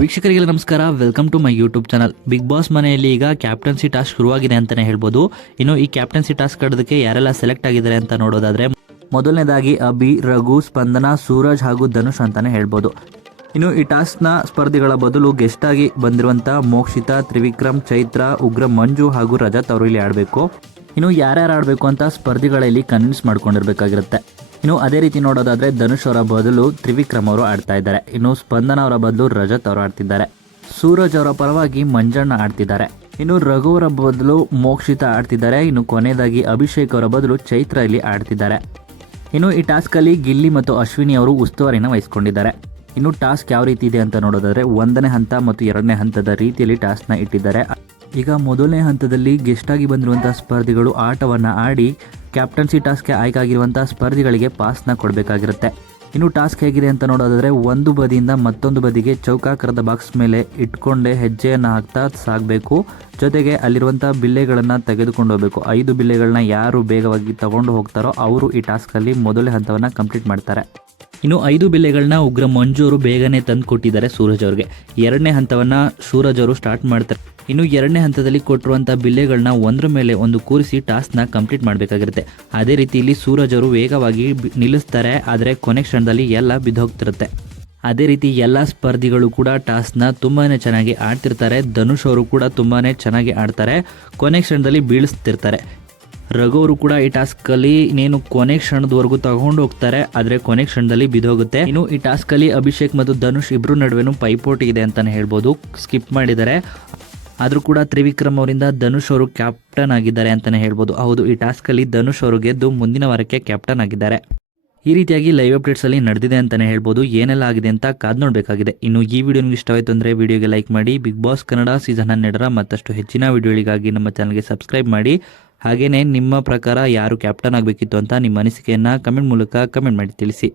ವೀಕ್ಷಕರಿಗೆ ನಮಸ್ಕಾರ, welcome to my YouTube channel. Bigg Boss ಮನೆಯಲ್ಲಿ ಈಗ ಕ್ಯಾಪ್ಟನ್ಸಿ ಟಾಸ್ಕ್ ಶುರುವಾಗಿದೆ ಅಂತಾನೆ ಹೇಳ್ಬೋದು. ಇನ್ನು ಈ ಕ್ಯಾಪ್ಟನ್ಸಿ ಟಾಸ್ಕ್ ಆಡೋದಕ್ಕೆ ಯಾರೆಲ್ಲ ಸೆಲೆಕ್ಟ್ ಆಗಿದ್ದಾರೆ ಅಂತ ನೋಡೋದಾದ್ರೆ, ಮೊದಲನೇದಾಗಿ ಅಭಿ, ರಘು, ಸ್ಪಂದನ, ಸೂರಜ್ ಹಾಗೂ ಧನುಷ್ ಅಂತಾನೆ ಹೇಳ್ಬೋದು. ಇನ್ನು ಈ ಟಾಸ್ಕ್ನ ಸ್ಪರ್ಧಿಗಳ ಬದಲು ಗೆಸ್ಟ್ ಆಗಿ ಬಂದಿರುವಂಥ ಮೋಕ್ಷಿತಾ, ತ್ರಿವಿಕ್ರಮ್, ಚೈತ್ರ, ಉಗ್ರ ಮಂಜು ಹಾಗೂ ರಜತ್ ಅವರು ಇಲ್ಲಿ ಆಡಬೇಕು. ಇನ್ನು ಯಾರ್ಯಾರು ಆಡಬೇಕು ಅಂತ ಸ್ಪರ್ಧಿಗಳಲ್ಲಿ ಕನ್ವಿನ್ಸ್ ಮಾಡ್ಕೊಂಡಿರ್ಬೇಕಾಗಿರುತ್ತೆ. ಇನ್ನು ಅದೇ ರೀತಿ ನೋಡೋದಾದ್ರೆ ಧನುಷ್ ಅವರ ಬದಲು ತ್ರಿವಿಕ್ರಮ್ ಅವರು ಆಡ್ತಾ ಇದ್ದಾರೆ. ಇನ್ನು ಸ್ಪಂದನ ಅವರ ಬದಲು ರಜತ್ ಅವರು ಆಡ್ತಿದ್ದಾರೆ. ಸೂರಜ್ ಅವರ ಪರವಾಗಿ ಮಂಜಣ್ಣ ಆಡ್ತಿದ್ದಾರೆ. ಇನ್ನು ರಘು ಅವರ ಬದಲು ಮೋಕ್ಷಿತಾ ಆಡ್ತಿದ್ದಾರೆ. ಇನ್ನು ಕೊನೆಯದಾಗಿ ಅಭಿಷೇಕ್ ಅವರ ಬದಲು ಚೈತ್ರ ಇಲ್ಲಿ ಆಡ್ತಿದ್ದಾರೆ. ಇನ್ನು ಈ ಟಾಸ್ಕ್ ಅಲ್ಲಿ ಗಿಲ್ಲಿ ಮತ್ತು ಅಶ್ವಿನಿ ಅವರು ಉಸ್ತುವಾರಿನ ವಹಿಸಿಕೊಂಡಿದ್ದಾರೆ. ಇನ್ನು ಟಾಸ್ಕ್ ಯಾವ ರೀತಿ ಇದೆ ಅಂತ ನೋಡೋದಾದ್ರೆ, 1ನೇ ಹಂತ ಮತ್ತು 2ನೇ ಹಂತದ ರೀತಿಯಲ್ಲಿ ಟಾಸ್ಕ್ನ ಇಟ್ಟಿದ್ದಾರೆ. ಈಗ ಮೊದಲನೇ ಹಂತದಲ್ಲಿ ಗೆಸ್ಟ್ ಆಗಿ ಬಂದಿರುವಂತಹ ಸ್ಪರ್ಧಿಗಳು ಆಟವನ್ನ ಆಡಿ ಕ್ಯಾಪ್ಟನ್ಸಿ ಟಾಸ್ಕ್ಗೆ ಆಯ್ಕೆಯಾಗಿರುವಂತಹ ಸ್ಪರ್ಧಿಗಳಿಗೆ ಪಾಸ್ನ ಕೊಡಬೇಕಾಗಿರುತ್ತೆ. ಇನ್ನು ಟಾಸ್ಕ್ ಹೇಗಿದೆ ಅಂತ ನೋಡೋದಾದ್ರೆ, ಒಂದು ಬದಿಯಿಂದ ಮತ್ತೊಂದು ಬದಿಗೆ ಚೌಕಾಕಾರದ ಬಾಕ್ಸ್ ಮೇಲೆ ಇಟ್ಕೊಂಡೇ ಹೆಜ್ಜೆಯನ್ನು ಹಾಕ್ತಾ ಸಾಗಬೇಕು. ಜೊತೆಗೆ ಅಲ್ಲಿರುವಂತಹ ಬಿಲ್ಲೆಗಳನ್ನು ತೆಗೆದುಕೊಂಡು ಹೋಗಬೇಕು. 5 ಬಿಲ್ಲೆಗಳನ್ನ ಯಾರು ಬೇಗವಾಗಿ ತಗೊಂಡು ಹೋಗ್ತಾರೋ ಅವರು ಈ ಟಾಸ್ಕಲ್ಲಿ ಮೊದಲನೇ ಹಂತವನ್ನು ಕಂಪ್ಲೀಟ್ ಮಾಡ್ತಾರೆ. ಇನ್ನು 5 ಬಿಲ್ಲೆಗಳನ್ನ ಉಗ್ರ ಮಂಜು ಅವರು ಬೇಗನೆ ತಂದು ಕೊಟ್ಟಿದ್ದಾರೆ ಸೂರಜ್ ಅವರಿಗೆ. 2ನೇ ಹಂತವನ್ನು ಸೂರಜ್ ಅವರು ಸ್ಟಾರ್ಟ್ ಮಾಡ್ತಾರೆ. ಇನ್ನು 2ನೇ ಹಂತದಲ್ಲಿ ಕೊಟ್ಟಿರುವಂಥ ಬಿಲ್ಲೆಗಳನ್ನ ಒಂದ್ರ ಮೇಲೆ ಒಂದು ಕೂರಿಸಿ ಟಾಸ್ಕ್ನ ಕಂಪ್ಲೀಟ್ ಮಾಡಬೇಕಾಗಿರುತ್ತೆ. ಅದೇ ರೀತಿಯಲ್ಲಿ ಸೂರಜ್ ಅವರು ವೇಗವಾಗಿ ನಿಲ್ಲಿಸ್ತಾರೆ, ಆದರೆ ಕೊನೆ ಕ್ಷಣದಲ್ಲಿ ಎಲ್ಲ ಬಿದ್ದೋಗ್ತಿರುತ್ತೆ. ಅದೇ ರೀತಿ ಎಲ್ಲ ಸ್ಪರ್ಧಿಗಳು ಕೂಡ ಟಾಸ್ಕ್ನ ತುಂಬಾ ಚೆನ್ನಾಗಿ ಆಡ್ತಿರ್ತಾರೆ. ಧನುಷ್ ಅವರು ಕೂಡ ತುಂಬಾ ಚೆನ್ನಾಗಿ ಆಡ್ತಾರೆ, ಕೊನೆ ಕ್ಷಣದಲ್ಲಿ ಬೀಳಿಸ್ತಿರ್ತಾರೆ. ರಘು ಅವರು ಕೂಡ ಈ ಟಾಸ್ಕಲ್ಲಿ ಇನ್ನೇನು ಕೊನೆ ಕ್ಷಣದವರೆಗೂ ತಗೊಂಡು ಹೋಗ್ತಾರೆ, ಆದರೆ ಕೊನೆ ಕ್ಷಣದಲ್ಲಿ ಬಿದ್ದೋಗುತ್ತೆ. ಇನ್ನು ಈ ಟಾಸ್ಕಲ್ಲಿ ಅಭಿಷೇಕ್ ಮತ್ತು ಧನುಷ್ ಇಬ್ಬರು ನಡುವೆನೂ ಪೈಪೋಟಿ ಇದೆ ಅಂತಾನೆ ಹೇಳ್ಬೋದು. ಸ್ಕಿಪ್ ಮಾಡಿದ್ದಾರೆ, ಆದರೂ ಕೂಡ ತ್ರಿವಿಕ್ರಮ್ ಅವರಿಂದ ಧನುಷ್ ಅವರು ಕ್ಯಾಪ್ಟನ್ ಆಗಿದ್ದಾರೆ ಅಂತಾನೆ ಹೇಳ್ಬೋದು. ಹೌದು, ಈ ಟಾಸ್ಕಲ್ಲಿ ಧನುಷ್ ಅವರು ಗೆದ್ದು ಮುಂದಿನ ವಾರಕ್ಕೆ ಕ್ಯಾಪ್ಟನ್ ಆಗಿದ್ದಾರೆ. ಈ ರೀತಿಯಾಗಿ ಲೈವ್ ಅಪ್ಡೇಟ್ಸ್ ಅಲ್ಲಿ ನಡೆದಿದೆ ಅಂತಾನೆ ಹೇಳ್ಬೋದು. ಏನೆಲ್ಲ ಆಗಿದೆ ಅಂತ ಕಾದ್ ನೋಡಬೇಕಾಗಿದೆ. ಇನ್ನು ಈ ವಿಡಿಯೋ ನಿಮಗೆ ಇಷ್ಟವಾಯಿತು ಅಂದರೆ ವಿಡಿಯೋಗೆ ಲೈಕ್ ಮಾಡಿ. ಬಿಗ್ ಬಾಸ್ ಕನ್ನಡ ಸೀಸನ್ 12ರ ಮತ್ತಷ್ಟು ಹೆಚ್ಚಿನ ವಿಡಿಯೋಗಳಿಗಾಗಿ ನಮ್ಮ ಚಾನಲ್ಗೆ ಸಬ್ಸ್ಕ್ರೈಬ್ ಮಾಡಿ. ಹಾಗೆಯೇ ನಿಮ್ಮ ಪ್ರಕಾರ ಯಾರು ಕ್ಯಾಪ್ಟನ್ ಆಗಬೇಕಿತ್ತು ಅಂತ ನಿಮ್ಮ ಅನಿಸಿಕೆಯನ್ನು ಕಮೆಂಟ್ ಮೂಲಕ ಕಮೆಂಟ್ ಮಾಡಿ ತಿಳಿಸಿ.